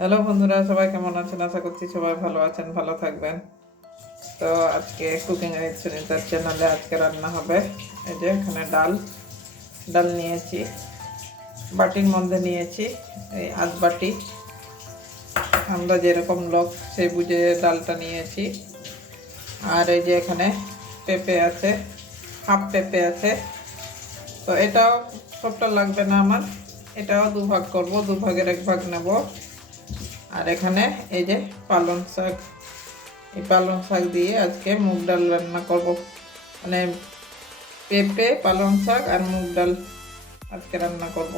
Hello বন্ধুরা, সবাই কেমন আছেন? আশা করছি সবাই ভালো আছেন, ভালো থাকবেন। তো আজকে কুকিং সুনিতার চ্যানেলে আজকে রান্না হবে। এই যে এখানে ডাল ডাল নিয়েছি, বাটির মধ্যে নিয়েছি, এই আধ বাটি। আমরা যেরকম লোক সেই বুঝে ডালটা নিয়েছি। আর এই যে এখানে পেঁপে আছে, হাফ পেঁপে আছে। তো এটাও সবটা লাগবে না আমার। এটাও দু ভাগ করব দু ভাগের এক ভাগ নেব। আর এখানে এই যে পালং শাক। এই পালং শাক দিয়ে আজকে মুগ ডাল রান্না করব। মানে পেঁপে, পালং শাক আর মুগ ডাল আজকে রান্না করব।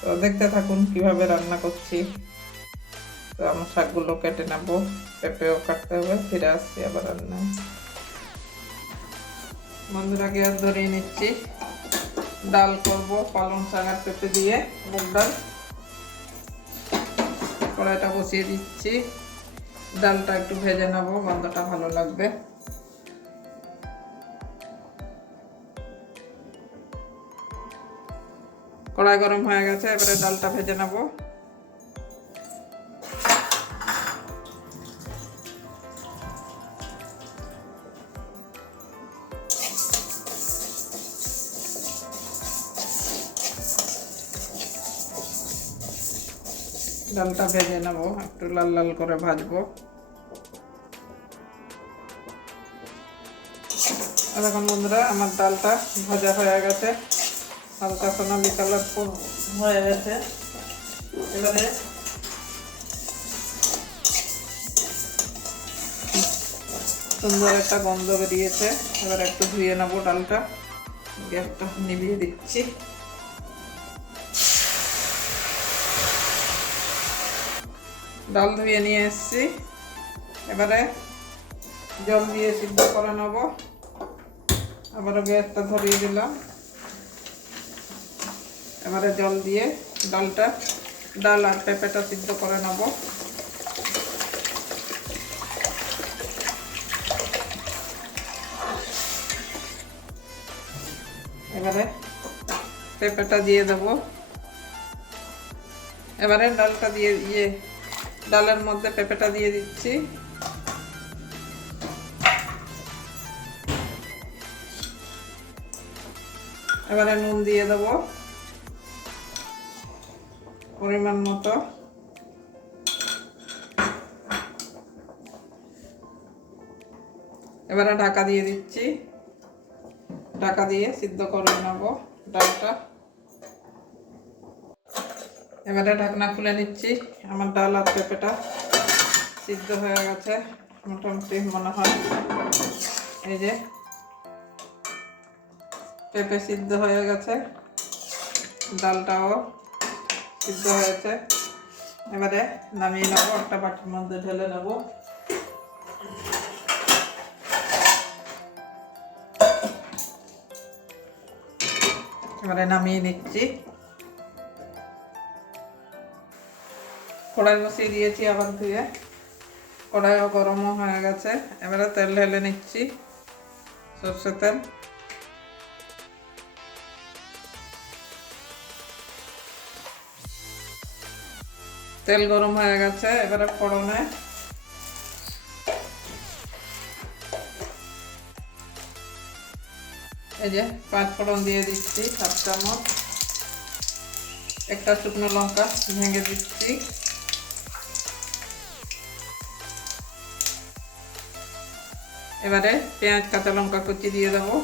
তো দেখতে থাকুন কীভাবে রান্না করছি। তো আমার শাকগুলো কেটে নেব। পেঁপেও কাটতে হবে, ফিরে আসছি আবার রান্না বন্ধুরা, গ্যাস ধরিয়ে নিচ্ছি। ডাল করব, পালং শাক আর পেঁপে দিয়ে মুগ ডাল। কড়াইটা বসিয়ে দিচ্ছি। ডালটা একটু ভেজে নেব, গন্ধটা ভালো লাগবে। কড়াই গরম হয়ে গেছে, এবারে ডালটা ভেজে নেব। ডালটা ভেজে নেব, একটু লাল লাল করে ভাজবো। এখন বন্ধুরা, আমার ডালটা ভাজা হয়ে গেছে। হালকা সোনালি কালার হয়ে গেছে। এবারে সুন্দর একটা গন্ধ বেরিয়েছে। এবার একটু ধুয়ে নেব ডালটা। গ্যাসটা নিভিয়ে দিচ্ছি। ডাল ধুয়ে নিয়ে এসেছি। এবারে জল দিয়ে সিদ্ধ করে নেব। আবারও গ্যাসটা ধরিয়ে দিলাম। এবারে জল দিয়ে ডালটা, ডাল আর পেঁপেটা সিদ্ধ করে নেব। এবারে পেঁপেটা দিয়ে দেবো। এবারে ডালটা দিয়ে ইয়ে ডালের মধ্যে পেঁপেটা দিয়ে দিচ্ছি। এবারে নুন দিয়ে দেব। পরিমাণ মতো। এবারে ঢাকা দিয়ে দিচ্ছি। ঢাকা দিয়ে সিদ্ধ করে নেব ডালটা। এবারে ঢাকনা খুলে নিচ্ছি। আমার ডাল আর পেঁপেটা সিদ্ধ হয়ে গেছে, মোটামুটি মনে হয়। এই যে পেঁপে সিদ্ধ হয়ে গেছে, ডালটাও সিদ্ধ হয়েছে। এবারে নামিয়ে নেব, একটা বাটির মধ্যে ঢেলে নেব। এবারে নামিয়ে নিচ্ছি। কড়াই বসিয়ে দিয়েছি আবার ধুয়ে। কড়াইও গরমও হয়ে গেছে। এবারে তেল ঢেলে নিচ্ছি। সর্ষে তেল। তেল গরম হয়ে গেছে। এবারে ফোড়নে। এই যে পাঁচ ফোড়ন দিয়ে দিচ্ছি সাত চামচ। একটা শুকনো লঙ্কা ভেঙে দিচ্ছি। এবারে পেঁয়াজ, কাঁচা লঙ্কা কুচি দিয়ে দেবো।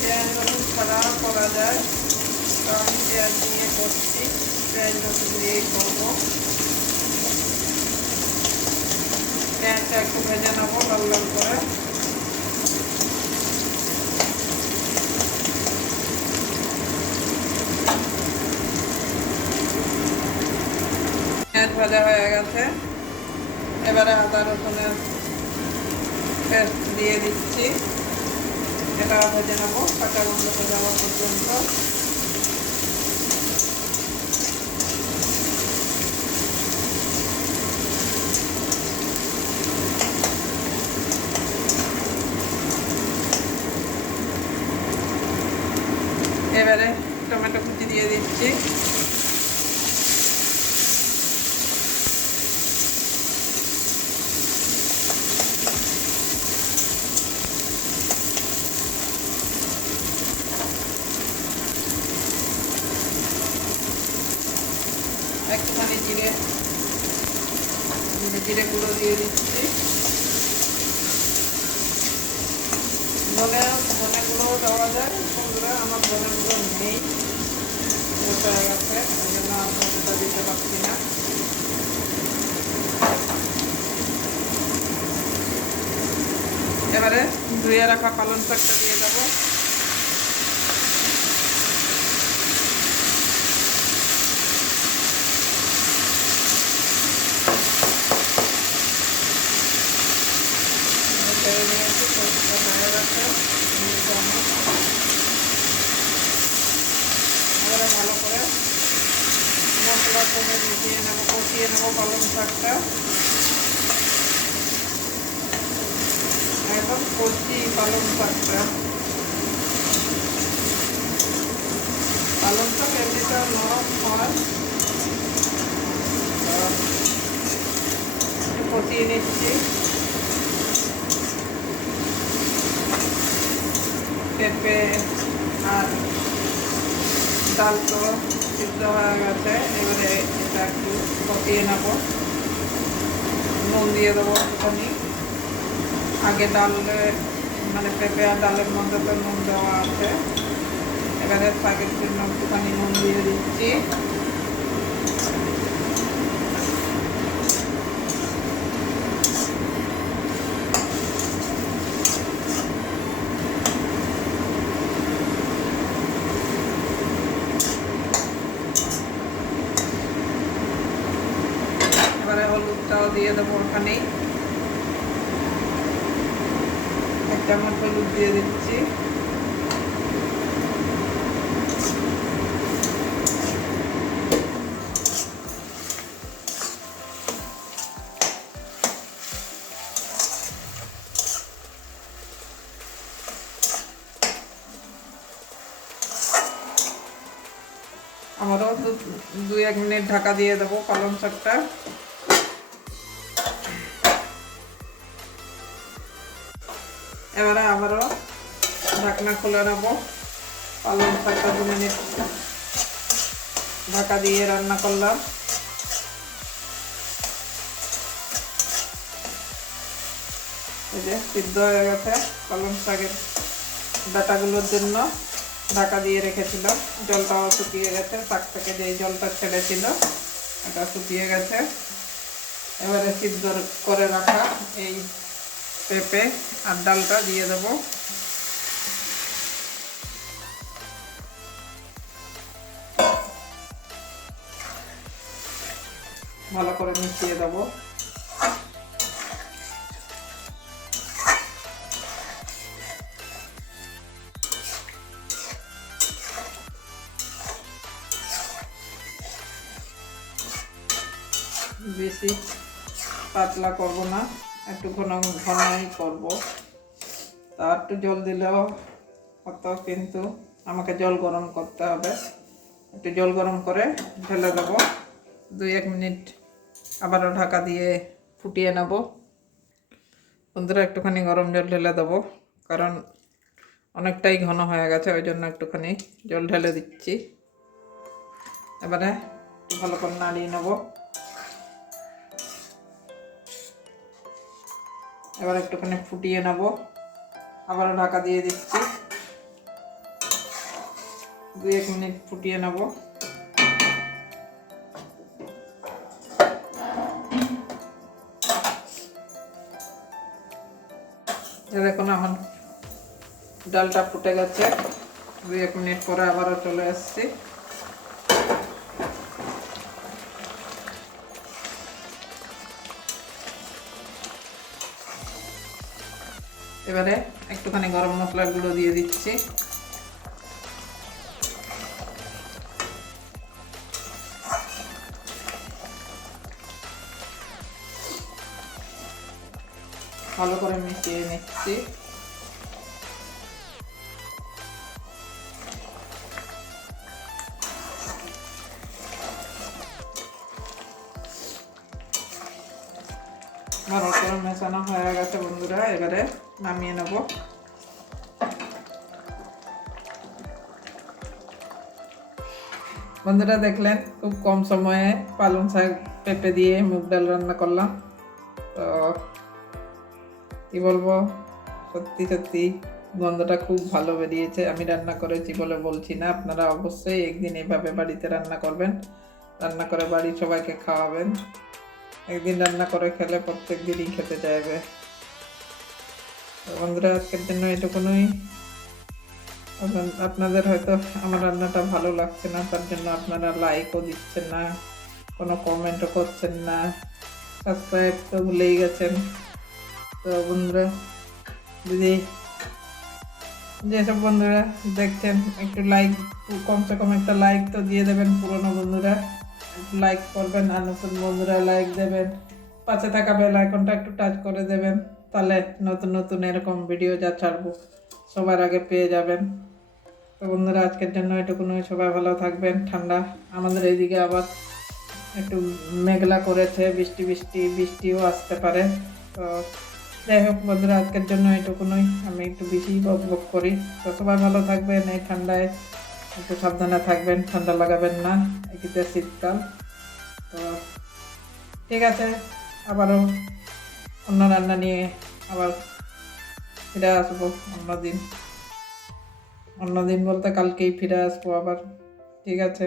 পেঁয়াজ রসুন ছাড়াও করা যায়। তো আমি পেঁয়াজ করছি। পেঁয়াজ রসুন দিয়েই করব। পেঁয়াজটা একটু ভেজে নেব, লাল লাল করে। পেঁয়াজ ভাজা হয়ে গেছে। এবারে আদা রসুনের পেস্ট দিয়ে দিচ্ছি। এটা ভেজে নেব কাঁচা গন্ধ যাওয়া পর্যন্ত দিয়ে দিচ্ছি একটুখানি জিরে জিরে গুঁড়ো দিয়ে দিচ্ছি ধনে ধনে গুঁড়ো যায়? আমার ধনে নেই। গেছে ওই জন্য ধনেটা দিতে পারছি না। এবারে ধুয়ে রাখা পালন শাকটা দিয়ে দেবো ছেড়ে নিয়েছি পরিষ্কার হয়ে গেছে নিয়েছি আমি। এবারে ভালো করে কমে মিশিয়ে নেব কষিয়ে নেব পালং শাকটা একদম কষি পালং শাকটা পালং শাক এমনিটা নরম হয় কষিয়ে নিচ্ছি পেঁপে আর ডাল তো সিদ্ধ হয়ে গেছে, এবারে এটা একটু কষিয়ে নেব। নুন দিয়ে দেবো একটুখানি। আগে ডালে মানে পেঁপে আর ডালের মধ্যে তো নুন দেওয়া আছে। এবারে শাকের জন্য একটুখানি নুন দিয়ে দিচ্ছি এবারে হলুদটাও দিয়ে দেবো ওখানেই। এক চামচ হলুদ দিয়ে দিচ্ছি। আমারও দু- এক মিনিট ঢাকা দিয়ে দেবো পালং শাকটা। এবারে আবারও ঢাকনা খুলে নেব। পালং শাকটা দু মিনিট ঢাকা দিয়ে রান্না করলাম। এই যে সিদ্ধ হয়ে গেছে পালং শাকের ডাটাগুলোর জন্য ঢাকা দিয়ে রেখেছিলাম। জলটাও শুকিয়ে গেছে, শাক থেকে যেই জলটা ছেড়েছিল এটা শুকিয়ে গেছে। এবারে সিদ্ধ করে রাখা এই পেঁপে আর ডালটা দিয়ে দেবো। ভালো করে মিশিয়ে দেবো। বেশি পাতলা করব না। একটু ঘন ঘনই করব। তা একটু জল দিলেও হতো, কিন্তু আমাকে জল গরম করতে হবে। একটু জল গরম করে ঢেলে দেবো। দুই এক মিনিট আবারও ঢাকা দিয়ে ফুটিয়ে নেব। বন্ধুরা, একটুখানি গরম জল ঢেলে দেবো, কারণ অনেকটাই ঘন হয়ে গেছে, ওই জন্য একটুখানি জল ঢেলে দিচ্ছি। এবারে ভালো করে নাড়িয়ে নেব। এবার একটুখানি ফুটিয়ে নেব। আবারও ঢাকা দিয়ে দিচ্ছি। দু এক মিনিট ফুটিয়ে নেব। দেখুন আমার ডালটা ফুটে গেছে। দু এক মিনিট পরে আবারও চলে এসছি এবারে একটুখানি গরম মশলাগুলো দিয়ে দিচ্ছি। ভালো করে মিশিয়ে নিচ্ছি। ভালো করে মেশানো হয়ে গেছে বন্ধুরা, এবারে নামিয়ে নেব। বন্ধুরা দেখলেন, খুব কম সময়ে পালং শাক পেঁপে দিয়ে মুগ ডাল রান্না করলাম। তো কি বলব, সত্যি সত্যি গন্ধটা খুব ভালো বেরিয়েছে। আমি রান্না করেছি বলে বলছি না, আপনারা অবশ্যই একদিন এইভাবে বাড়িতে রান্না করবেন। রান্না করে বাড়ির সবাইকে খাওয়াবেন। একদিন রান্না করে খেলে প্রত্যেক দিনই খেতে চাইবে। বন্ধুরা, আজকের জন্য এটুকুনই। আপনাদের হয়তো আমার রান্নাটা ভালো লাগছে না, তার জন্য আপনারা লাইকও দিচ্ছেন না, কোনো কমেন্টও করছেন না সাবস্ক্রাইব তো ভুলেই গেছেন। তো বন্ধুরা, যদি যেসব বন্ধুরা দেখছেন, একটু লাইক কমসে কম একটা লাইক তো দিয়ে দেবেন পুরনো বন্ধুরা। লাইক করবেন আর নতুন বন্ধুরা লাইক দেবেন। পাশে থাকা বেল আইকনটা একটু টাচ করে দেবেন, তাহলে নতুন নতুন এরকম ভিডিও যা ছাড়বো, সবার আগে পেয়ে যাবেন। তো বন্ধুরা, আজকের জন্য এটুকুনই। সবাই ভালো থাকবেন, ঠান্ডা। আমাদের এইদিকে আবার একটু মেঘলা করেছে, বৃষ্টি বৃষ্টি, বৃষ্টিও আসতে পারে। তো যাই হোক বন্ধুরা, আজকের জন্য এটুকুনই। আমি একটু বেশি বক করি। তো সবাই ভালো থাকবেন এই ঠান্ডায়। একটু সাবধানে থাকবেন, ঠান্ডা লাগাবেন না। এদিকে শীতকাল। তো ঠিক আছে, আবারও অন্য রান্না নিয়ে আবার ফিরে আসব অন্য দিন। অন্য দিন বলতে কালকেই ফিরে আসব আবার, ঠিক আছে।